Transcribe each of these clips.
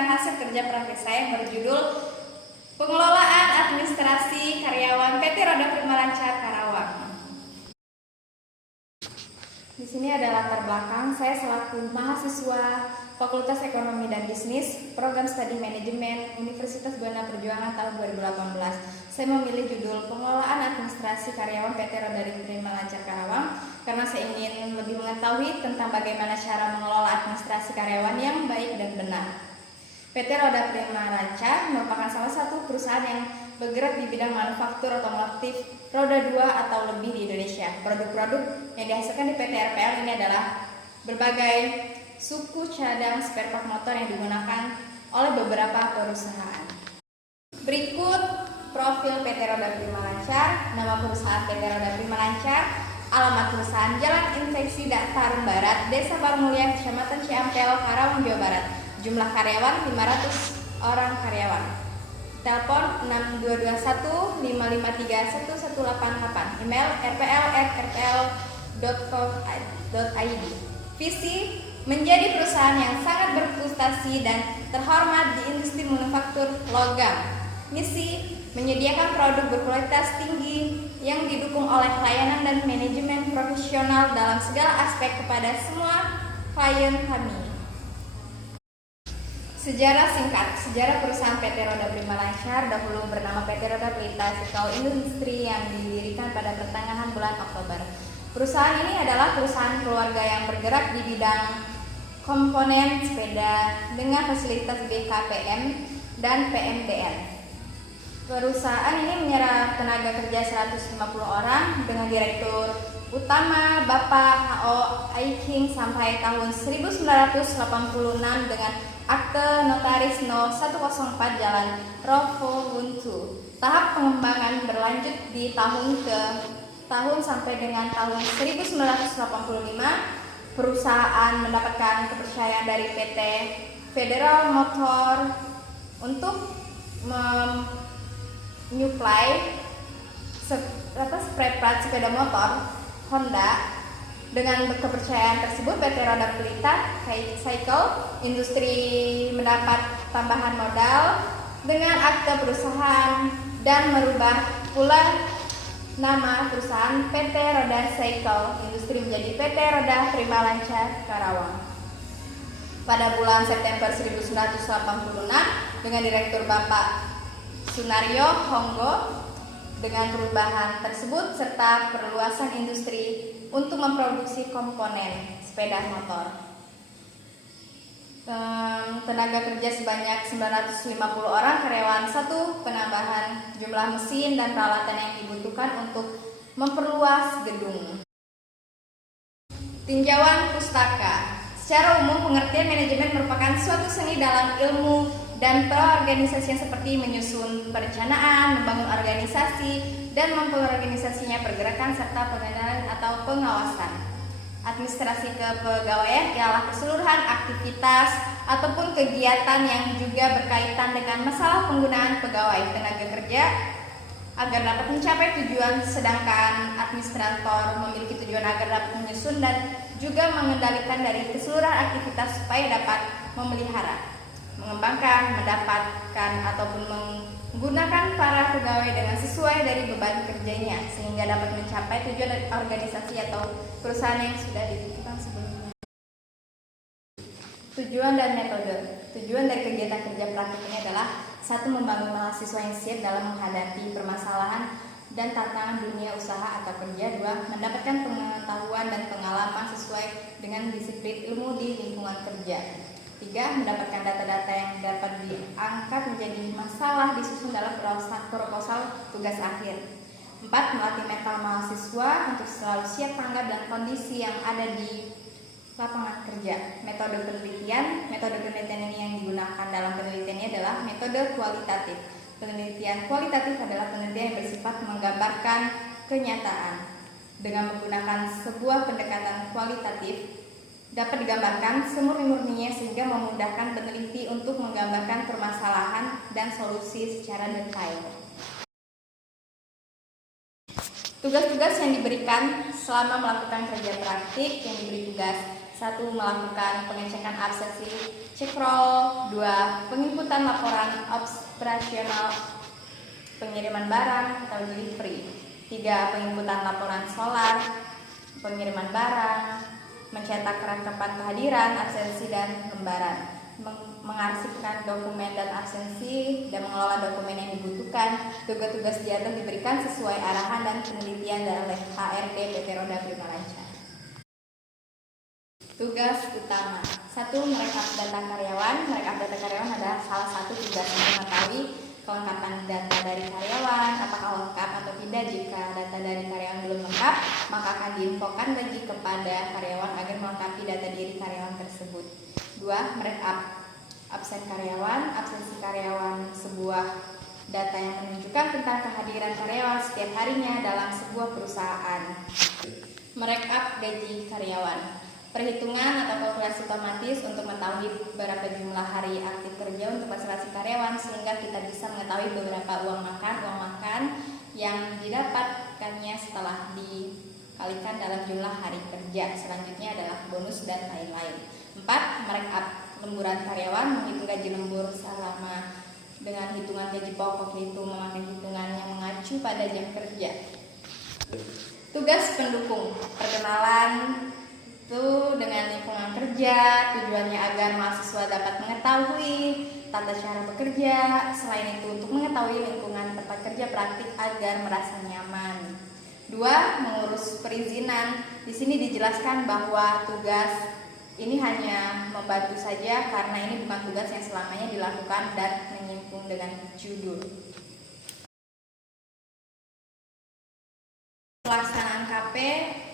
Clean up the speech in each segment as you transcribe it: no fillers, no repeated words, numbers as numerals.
berdasarkan hasil kerja praktik saya yang berjudul Pengelolaan Administrasi Karyawan PT Roda Prima Lancar Karawang. Di sini ada latar belakang saya selaku mahasiswa Fakultas Ekonomi dan Bisnis, Program Studi Manajemen Universitas Buana Perjuangan tahun 2018. Saya memilih judul Pengelolaan Administrasi Karyawan PT Roda Prima Lancar Karawang karena saya ingin lebih mengetahui tentang bagaimana cara mengelola administrasi karyawan yang baik dan benar. PT Roda Prima Lancar merupakan salah satu perusahaan yang bergerak di bidang manufaktur otomotif roda 2 atau lebih di Indonesia. Produk-produk yang dihasilkan di PT RPL ini adalah berbagai suku cadang spare part motor yang digunakan oleh beberapa perusahaan. Berikut profil PT Roda Prima Lancar. Nama perusahaan PT Roda Prima Lancar, alamat perusahaan Jalan Infeksi Tarum Barat, Desa Barmulia, Kecamatan Ciampel, Karawang, Jawa Barat. Jumlah karyawan 500 orang karyawan. Telepon 6221-553-1188. Email rpl@rpl.co.id. Visi menjadi perusahaan yang sangat berprestasi dan terhormat di industri manufaktur logam. Misi menyediakan produk berkualitas tinggi yang didukung oleh layanan dan manajemen profesional dalam segala aspek kepada semua klien kami. Sejarah singkat. Sejarah perusahaan PT Roda Prima Lancar dahulu bernama PT Roda Pelita Cycle Industri yang didirikan pada pertengahan bulan Oktober. Perusahaan ini adalah perusahaan keluarga yang bergerak di bidang komponen sepeda dengan fasilitas BKPM dan PMDN. Perusahaan ini menyerap tenaga kerja 150 orang dengan direktur utama Bapak H.O. Aiking sampai tahun 1986 dengan akte notaris No. 104 Jalan Rovo Buntu. Tahap pengembangan berlanjut di tahun sampai dengan tahun 1985. Perusahaan mendapatkan kepercayaan dari PT Federal Motor untuk menyuplai spare part sepeda motor Honda. Dengan kepercayaan tersebut, PT Roda Pelita Cycle Industri mendapat tambahan modal dengan akte perusahaan dan merubah pula nama perusahaan PT Roda Cycle Industri menjadi PT Roda Prima Lancar Karawang. Pada bulan September 1986 dengan Direktur Bapak Sunario Honggo. Dengan perubahan tersebut serta perluasan industri untuk memproduksi komponen sepeda motor, tenaga kerja sebanyak 950 orang karyawan, satu penambahan jumlah mesin dan peralatan yang dibutuhkan untuk memperluas gedung. Tinjauan pustaka. Secara umum, pengertian manajemen merupakan suatu seni dalam ilmu dan perorganisasian seperti menyusun perencanaan, membangun organisasi, dan memperorganisasinya pergerakan serta pengendalian atau pengawasan. Administrasi kepegawaian ialah keseluruhan aktivitas ataupun kegiatan yang juga berkaitan dengan masalah penggunaan pegawai tenaga kerja agar dapat mencapai tujuan, sedangkan administrator memiliki tujuan agar dapat menyusun dan juga mengendalikan dari keseluruhan aktivitas supaya dapat memelihara, mengembangkan, mendapatkan ataupun menggunakan para pegawai dengan sesuai dari beban kerjanya sehingga dapat mencapai tujuan dari organisasi atau perusahaan yang sudah ditentukan sebelumnya. Tujuan dan metode. Tujuan dari kegiatan kerja praktik ini adalah: 1. Membangun mahasiswa yang siap dalam menghadapi permasalahan dan tantangan dunia usaha atau kerja. 2. Mendapatkan pengetahuan dan pengalaman sesuai dengan disiplin ilmu di lingkungan kerja. 3. Mendapatkan data-data yang dapat diangkat menjadi masalah disusun dalam proposal tugas akhir. 4. Melatih mental mahasiswa untuk selalu siap tanggap dan kondisi yang ada di lapangan kerja. Metode penelitian. Metode penelitian ini yang digunakan dalam penelitian ini adalah metode kualitatif. Penelitian kualitatif adalah penelitian yang bersifat menggambarkan kenyataan. Dengan menggunakan sebuah pendekatan kualitatif, dapat digambarkan semurni-murninya sehingga memudahkan peneliti untuk menggambarkan permasalahan dan solusi secara detail. Tugas-tugas yang diberikan selama melakukan kerja praktik yang diberi tugas: 1. Melakukan pengecekan absensi cek roll. 2. Penginputan laporan operasional pengiriman barang atau delivery. 3. Penginputan laporan solar pengiriman barang. Mencetak rangkapan kehadiran, absensi, dan lembaran. Mengarsipkan dokumen dan absensi dan mengelola dokumen yang dibutuhkan. Tugas-tugas di atas diberikan sesuai arahan dan penelitian dari HRD PT Roda Prima Lancar. Tugas utama. 1. Merekap data karyawan. Merekap data karyawan adalah salah satu tugas yang mengetahui kelengkapan data dari karyawan, apakah lengkap atau tidak. Jika data dari karyawan belum lengkap, maka akan diinfokan lagi kepada karyawan agar melengkapi data diri karyawan tersebut. 2. Merekap absen karyawan. Absensi karyawan sebuah data yang menunjukkan tentang kehadiran karyawan setiap harinya dalam sebuah perusahaan. Merekap gaji karyawan. Perhitungan atau kalkulasi otomatis untuk mengetahui berapa jumlah hari aktif kerja untuk masing-masing karyawan, sehingga kita bisa mengetahui beberapa uang makan yang didapatkannya setelah dikalikan dalam jumlah hari kerja. Selanjutnya adalah bonus dan lain-lain. 4. Merekap lemburan karyawan. Menghitung gaji lembur selama dengan hitungan gaji pokok, yaitu memakai hitungan yang mengacu pada jam kerja. Tugas pendukung. Perkenalan itu dengan lingkungan kerja, tujuannya agar mahasiswa dapat mengetahui tata cara bekerja. Selain itu untuk mengetahui lingkungan tempat kerja praktik agar merasa nyaman. 2. Mengurus perizinan. Di sini dijelaskan bahwa tugas ini hanya membantu saja karena ini bukan tugas yang selamanya dilakukan dan menyimpung dengan judul. Pelaksanaan KP.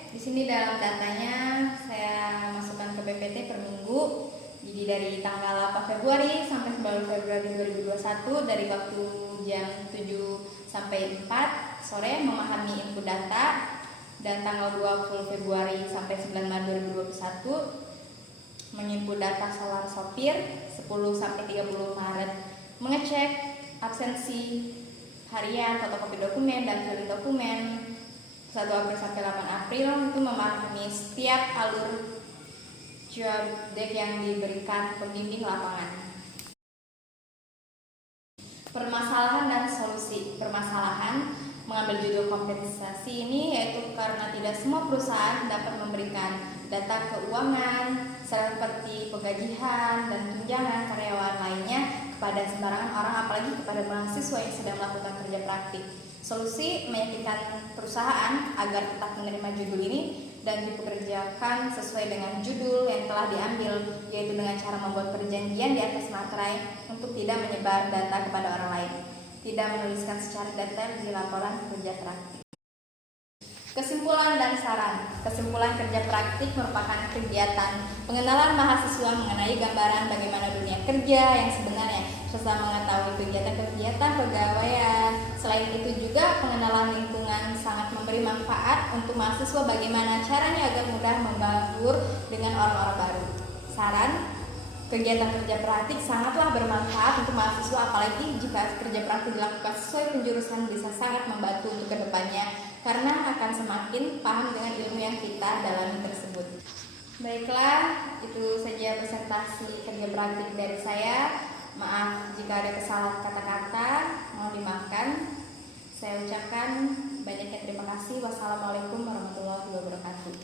Di sini dalam datanya saya masukkan ke PPT per minggu. Jadi dari tanggal 8 Februari sampai 9 Februari 2021 dari waktu jam 7 sampai 4 sore memahami input data, dan tanggal 20 Februari sampai 9 Maret 2021 menginput data solar sopir. 10 sampai 30 Maret mengecek absensi harian, fotokopi dokumen, dan filing dokumen. 1 April sampai 8 April itu memahami setiap alur job desk yang diberikan pembimbing lapangan. Permasalahan dan solusi. Permasalahan mengambil judul kompensasi ini yaitu karena tidak semua perusahaan dapat memberikan data keuangan seperti pegajian dan tunjangan karyawan lainnya kepada sembarangan orang, apalagi kepada mahasiswa yang sedang melakukan kerja praktik. Solusi meyakinkan perusahaan agar tetap menerima judul ini dan dipekerjakan sesuai dengan judul yang telah diambil, yaitu dengan cara membuat perjanjian di atas materai untuk tidak menyebar data kepada orang lain, tidak menuliskan secara detail di laporan kerja praktik. Kesimpulan dan saran. Kesimpulan kerja praktik merupakan kegiatan pengenalan mahasiswa mengenai gambaran bagaimana dunia kerja yang sebenarnya, serta mengetahui kegiatan-kegiatan pegawaian. Selain itu juga pengenalan lingkungan sangat memberi manfaat untuk mahasiswa bagaimana caranya agar mudah membaur dengan orang-orang baru. Saran, kegiatan kerja praktik sangatlah bermanfaat untuk mahasiswa, apalagi jika kerja praktik dilakukan sesuai penjurusan bisa sangat membantu untuk kedepannya, karena akan semakin paham dengan ilmu yang kita dalami tersebut. Baiklah, itu saja presentasi kerja praktik dari saya. Maaf jika ada kesalahan kata-kata, mohon dimaafkan. Saya ucapkan banyaknya terima kasih. Wassalamualaikum warahmatullahi wabarakatuh.